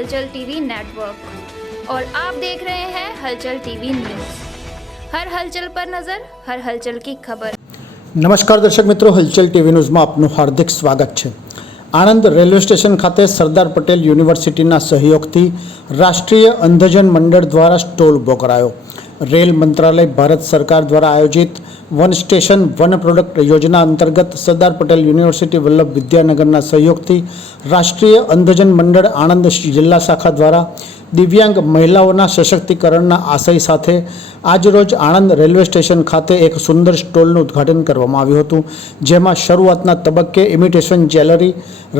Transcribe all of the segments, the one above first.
हलचल TV network और आप देख रहे हैं हलचल टीवी न्यूज़। हर हलचल पर नजर, हर हलचल की खबर। नमस्कार दर्शक मित्रों, हलचल टीवी न्यूज़ में आपનું हार्दिक स्वागत है। आणंद रेलवे स्टेशन खाते सरदार पटेल यूनिवर्सिटीना सहयोगथी राष्ट्रीय अंधजन मंडल द्वारा स्टॉल ऊभो करायो। रेल मंत्रालय भारत सरकार द्वारा आयोजित वन स्टेशन वन प्रोडक्ट योजना अंतर्गत सरदार पटेल यूनिवर्सिटी वल्लभ विद्यानगरना सहयोगथी राष्ट्रीय अंधजन मंडल आणंद जिल्ला शाखा द्वारा दिव्यांग महिलाओना सशक्तिकरणना आशय साथे आज रोज आणंद रेलवे स्टेशन खाते एक सुंदर स्टॉलનું ઉદ્ઘાટન કરવામાં આવ્યું હતું, જેમાં શરૂઆતના તબક્કે ઇમિટેશન જ્વેલરી,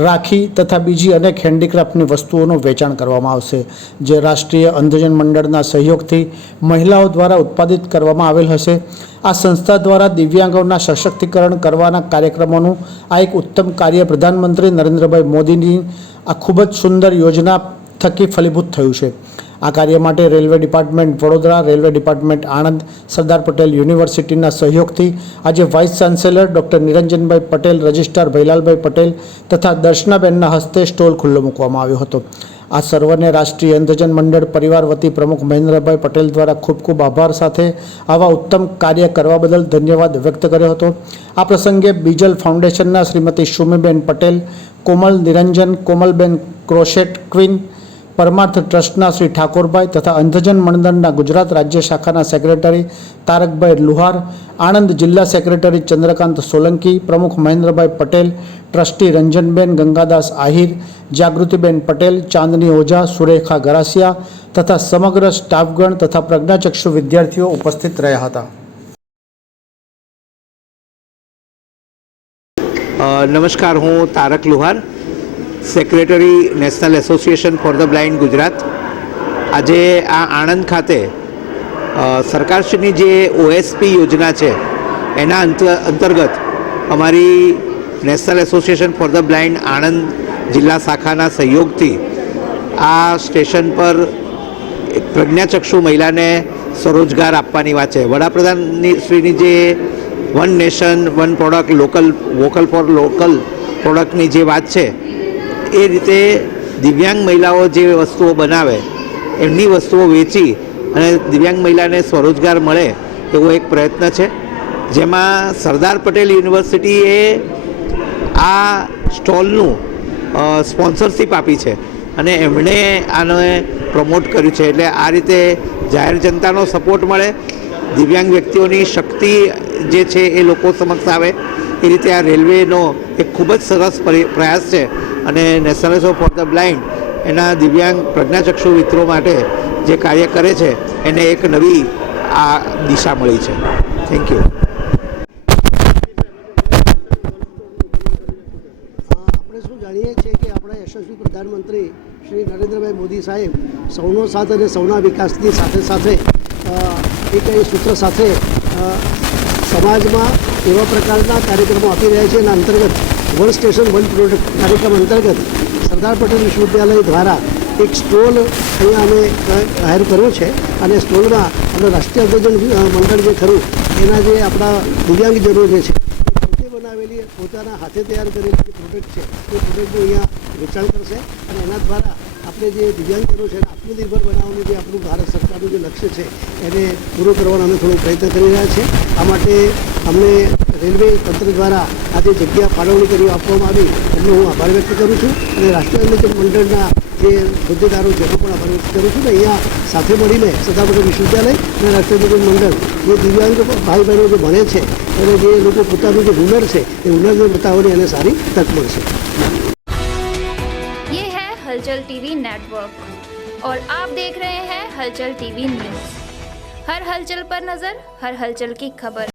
રાખી તથા બીજી અનેક હેન્ડીક્રાફ્ટની વસ્તુઓનું વેચાણ કરવામાં આવશે, જે રાષ્ટ્રીય અંધજન મંડળના સહયોગથી મહિલાઓ દ્વારા ઉત્પાદિત કરવામાં આવેલ હશે। આ સંસ્થા દ્વારા દિવ્યાંગોના સશક્તિકરણ કરવાના કાર્યક્રમોનું આ એક ઉત્તમ કાર્ય પ્રધાનમંત્રી નરેન્દ્રભાઈ મોદીની આ ખૂબ જ સુંદર યોજના થકી ફલીભૂત થયું છે। આ કાર્ય માટે railway department Vadodara, railway department Anand, Sardar Patel યુનિવર્સિટીના સહયોગથી આજે vice chancellor doctor Niranjanbhai Patel, registrar Bhailalbhai Patel તથા દર્શનાબેનના હસ્તે સ્ટોલ ખુલ્લો મૂકવામાં આવ્યો હતો। આ સર્વને રાષ્ટ્રીય અંધજન મંડળ પરિવાર વતી પ્રમુખ મહેન્દ્રભાઈ પટેલ દ્વારા ખૂબ ખૂબ આભાર સાથે આવા ઉત્તમ કાર્ય કરવા બદલ ધન્યવાદ વ્યક્ત કર્યો હતો। આ પ્રસંગે બીજલ ફાઉન્ડેશનના શ્રીમતી સુમીબેન પટેલ, કોમલ નિરંજન, કોમલબેન ક્રોશેટ ક્વીન, परमार्थ ट्रस्टना श्री ठाकुरभाई तथा अंधजन मंडलना गुजरात राज्य शाखाना सेक्रेटरी तारकभाई लुहार, आणंद जिला सेक्रेटरी चंद्रकांत सोलंकी, प्रमुख महेंद्रभाई पटेल, ट्रस्टी रंजनबेन गंगादास आहिर, जागृतिबेन पटेल, चांदनी ओझा, सुरेखा गरासिया तथा समग्र स्टाफगण तथा प्रज्ञाचक्षु विद्यार्थीओ उपस्थित रह्या हता। नमस्कार, हूँ Tarak Luhar, secretary national association for the blind Gujarat. आज आ आणंद खाते सरकारश्रीनी जे OSP योजना है एना अंतर्गत अमारी national association for the blind Anand जिला शाखाना सहयोग थी आ स्टेशन पर प्रज्ञाचक्षु महिला ने स्वरोजगार आपवानी वात है। वडाप्रधान श्रीनी जे one nation one product local vocal for local प्रोडक्टनी जे बात है ए रीते दिव्यांग महिलाओं जे वस्तुओं बनावे एमनी वस्तुओं वेची अने दिव्यांग महिला ने स्वरोजगार मळे एवो एक प्रयत्न है, जेमां सरदार पटेल यूनिवर्सिटीए आ स्टॉलनु स्पॉन्सरशीप आपी है अने एमणे आने प्रमोट कर्युं छे। एटले आ रीते जाहेर जनतानो सपोर्ट मळे, दिव्यांग व्यक्तिओनी शक्ति जे छे ए लोको समक्ष आवे ए रीते आ रेलवेनो एक खूब ज सरस प्रयास है અને national asso for the blind એના દિવ્યાંગ પ્રજ્ઞાચક્ષુ મિત્રો માટે જે કાર્ય કરે છે એને એક નવી આ દિશા મળી છે। Thank you. આપણે શું જાણીએ છીએ કે આપણા યશસ્વી પ્રધાનમંત્રી શ્રી નરેન્દ્રભાઈ મોદી સાહેબ સૌનો સાથ અને સૌના વિકાસની સાથે સાથે એક એ સૂત્ર સાથે સમાજમાં એવા પ્રકારના કાર્યક્રમો આપી રહ્યા છે। એના અંતર્ગત वन स्टेशन वन प्रोडक्ट कार्यक्रम अंतर्गत सरदार पटेल विश्वविद्यालय द्वारा एक स्टॉल अँ अमे जाहिर कर्यो छे अने स्टॉल में अपना राष्ट्रीय अंधजन मंडल जे खरू एना जे अपना दिव्यांगजनों जे छे पोते बनावेली पोताना हाथे तैयार करेली जे प्रोडक्ट है ए प्रोडक्टनुं अहींया वेचाण करशे अने एना द्वारा આપણે જે દિવ્યાંગજનો છે આત્મનિર્ભર બનાવવાનું જે આપણું ભારત સરકારનું જે લક્ષ્ય છે એને પૂરો કરવાનો અમે થોડો પ્રયત્ન કરી રહ્યા છીએ। આ માટે અમને રેલવે તંત્ર દ્વારા આ જે જગ્યા ફાળવણી કરી આપવામાં આવી એમનો હું આભાર વ્યક્ત કરું છું અને રાષ્ટ્રીય અંધજન મંડળના જે હોદ્દેદારો છે એનો પણ આભાર વ્યક્ત કરું છું। ને અહીંયા સાથે મળીને સરદાર પટેલ વિશ્વવિદ્યાલય અને રાષ્ટ્રીય અંધજન મંડળ જે દિવ્યાંગ ભાઈ બહેનો જે ભણે છે અને જે લોકો પોતાનું જે હુનર છે એ હુનરને બતાવવાની એને સારી તક મળશે। हलचल टीवी नेटवर्क और आप देख रहे हैं हलचल टीवी न्यूज़। हर हलचल पर नजर, हर हलचल की खबर।